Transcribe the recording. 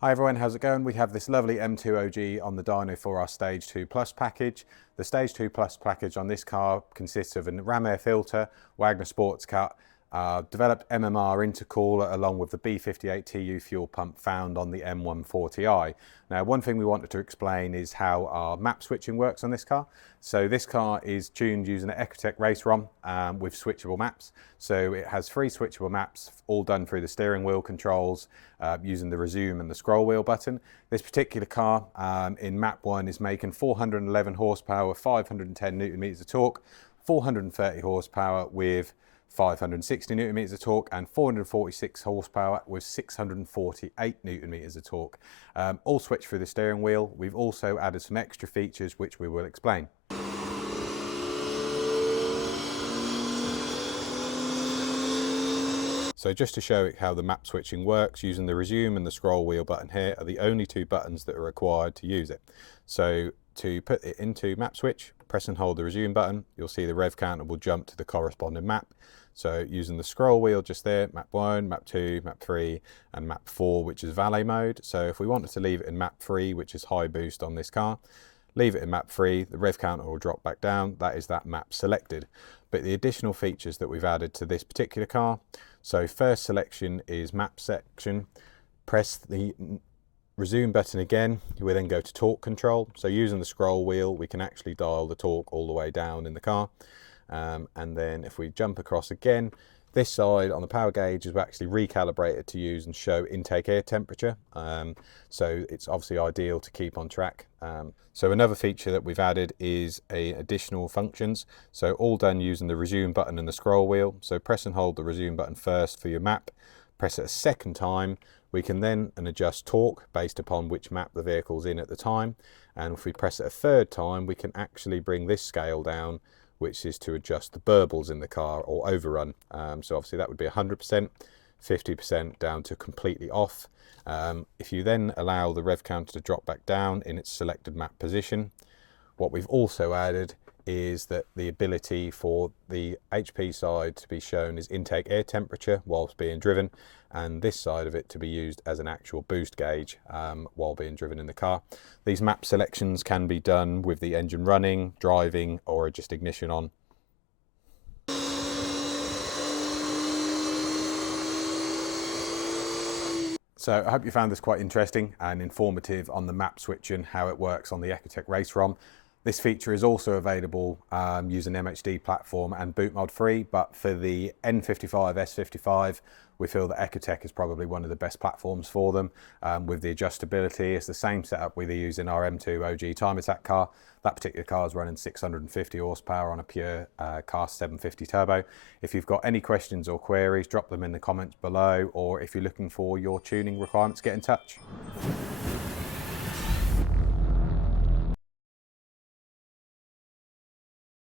Hi everyone, how's it going? We have this lovely M2 OG on the dyno for our Stage 2 Plus package. The Stage 2 Plus package on this car consists of a ram air filter, Wagner Sports Cut, developed MMR intercooler along with the B58 TU fuel pump found on the M140i. Now, one thing we wanted to explain is how our map switching works on this car. So this car is tuned using an Ecutek race ROM with switchable maps. So it has 3 switchable maps, all done through the steering wheel controls using the resume and the scroll wheel button. This particular car in map 1 is making 411 horsepower, 510 newton meters of torque, 430 horsepower with 560 newton meters of torque, and 446 horsepower with 648 newton meters of torque. All switched through the steering wheel. We've also added some extra features which we will explain. So just to show how the map switching works, using the resume and the scroll wheel button here are the only 2 buttons that are required to use it. So to put it into map switch, press and hold the resume button, you'll see the rev counter will jump to the corresponding map. So using the scroll wheel just there, map 1, map 2, map 3 and map 4, which is valet mode. So if we wanted to leave it in map 3, which is high boost on this car, leave it in map 3, the rev counter will drop back down, that is that map selected. But the additional features that we've added to this particular car, so first selection is map section, press the resume button again, we then go to torque control. So using the scroll wheel, we can actually dial the torque all the way down in the car. And then if we jump across again, this side on the power gauge is actually recalibrated to use and show intake air temperature. So it's obviously ideal to keep on track. So another feature that we've added is additional functions. So all done using the resume button and the scroll wheel. So press and hold the resume button first for your map. Press it a second time. We can then adjust torque based upon which map the vehicle's in at the time. And if we press it a third time, we can actually bring this scale down, which is to adjust the burbles in the car or overrun. So obviously that would be 100%, 50% down to completely off. If you then allow the rev counter to drop back down in its selected map position, what we've also added is that the ability for the HP side to be shown as intake air temperature whilst being driven, and this side of it to be used as an actual boost gauge while being driven in the car. These map selections can be done with the engine running, driving, or just ignition on. So I hope you found this quite interesting and informative on the map switching, how it works on the Ecutek race ROM. This feature is also available using MHD platform and boot mod free, but for the N55, S55, we feel that Ecutek is probably one of the best platforms for them with the adjustability. It's the same setup we use in our M2 OG Time Attack car. That particular car is running 650 horsepower on a pure cast 750 turbo. If you've got any questions or queries, drop them in the comments below, or if you're looking for your tuning requirements, get in touch.